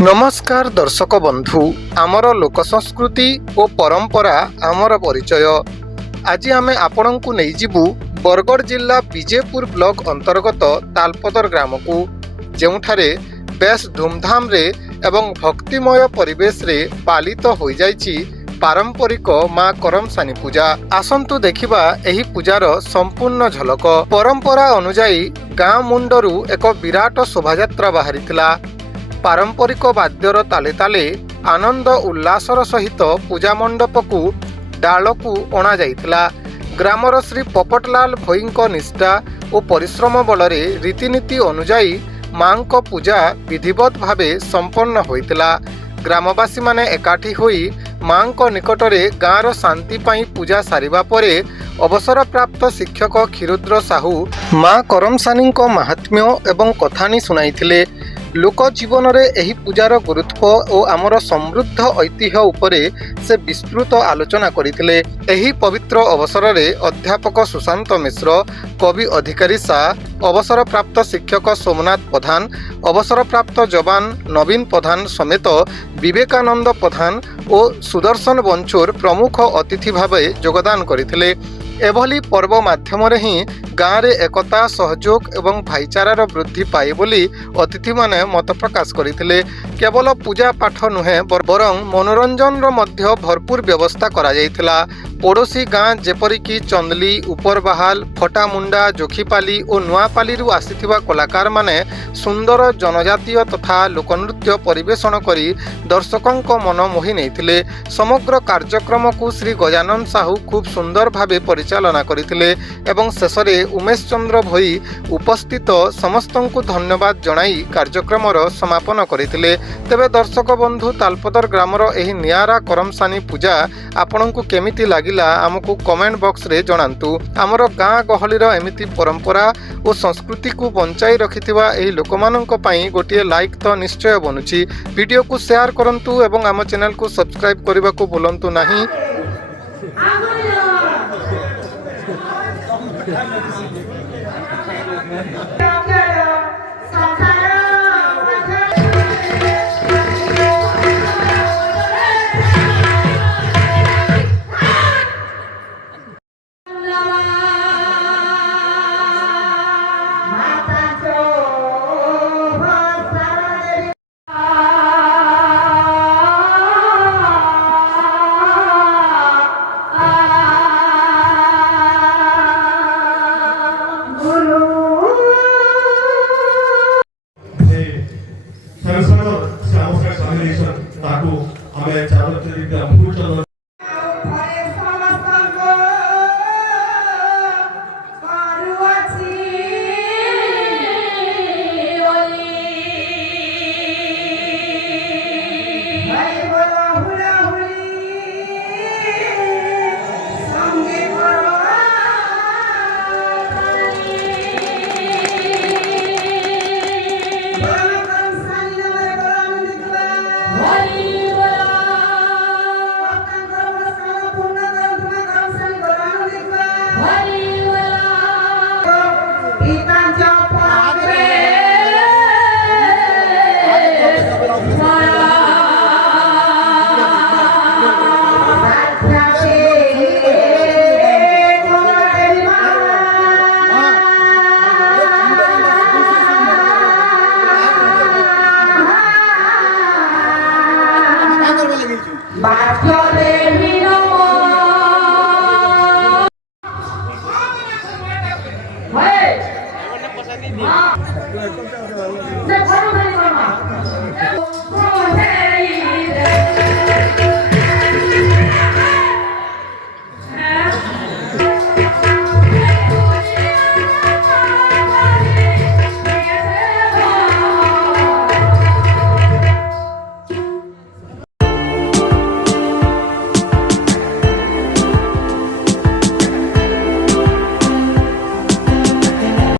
नमस्कार दर्शक बंधु आमर लोक संस्कृति और परंपरा आमर परिचय। आज आम आपण को नहीं जीवु बरगढ़ जिला विजयपुर ब्लॉक अंतर्गत तालपदर ग्राम को जेउठारे बेस धूमधाम रे एवं भक्तिमय परिवेश रे पालित हो जाइछि पारंपरिक माँ करमसानी पूजा। आसंतु देखिबा एही पूजार संपूर्ण झलक। परंपरा अनुजाई गाँ मुंडरू एक विराट शोभायात्रा बाहरीथिला। पारंपरिक वाद्यर ताले ताले आनंद उल्लासर सहित पूजा मंडप को डाल को अणा जाइथिला। ग्रामर श्री पोपटलाल भोईंको निष्ठा और परिश्रम बलरे रीतिनीति अनुजाई माँ को पूजा विधिवत भावे संपन्न होइतिला। ग्रामवासी माने एकाठी होई माँ को निकटरे गाँर शांति पाई पूजा सारिबा परे अवसर प्राप्त शिक्षक क्षीरुद्र साहू माँ करमसानी महात्म्य एवं कथानी सुनाइथिले। लोक जीवन रे एही पूजार गुरुत्व और आमर समृद्ध ऐतिह्य उपरे से विस्तृत आलोचना करथिले। एही पवित्र अवसर रे अध्यापक सुशांत मिश्र, कवि अधिकारी शाह, अवसर प्राप्त शिक्षक सोमनाथ प्रधान, अवसर प्राप्त जवान नवीन प्रधान समेत विवेकानंद प्रधान और सुदर्शन बंचोर प्रमुख अतिथि भावे योगदान करथिले। एभली पर्व माध्यम ही गाँव रे एकता सहयोग एवं भाईचारार वृद्धि पाए बोली अतिथि माने मत प्रकाश करथिले। केवल पूजा पाठ नुहे बरं मनोरंजन मध्य भरपूर व्यवस्था करा जायथिला। पड़ोशी गाँ जेपरिकी चंदली, उपरबाहाल, फटामुंडा, जोखीपाली और नुआपाली आसीथिबा कलाकार माने सुंदर जनजातीय तथा लोकनृत्य परिवेषण करी दर्शकों मन मोहि नेइथिले। समग्र कार्यक्रम को श्री गजानन साहू खूब सुंदर भावे परिचालना करथिले एवं शेषरे उमेश चंद्र भोई उपस्थित समस्तंकु धन्यवाद जणाई कार्यक्रमर समापन करथिले। तेबे दर्शक बंधु तालपदर ग्रामर एही नियारा करमसानी पूजा आपनकु केमिति लागिला आमको कमेंट बॉक्स रे जणांतु। आमर गाँ गहलीर एमिति परंपरा और संस्कृति को बंचाई रखिथिबा एही लोकमानंक पई गोटिए लाइक तो निश्चय बनुछि। वीडियो को शेयर करंतु एवं आम चैनल को सब्सक्राइब करबा को भूलंतु नाही। Hey!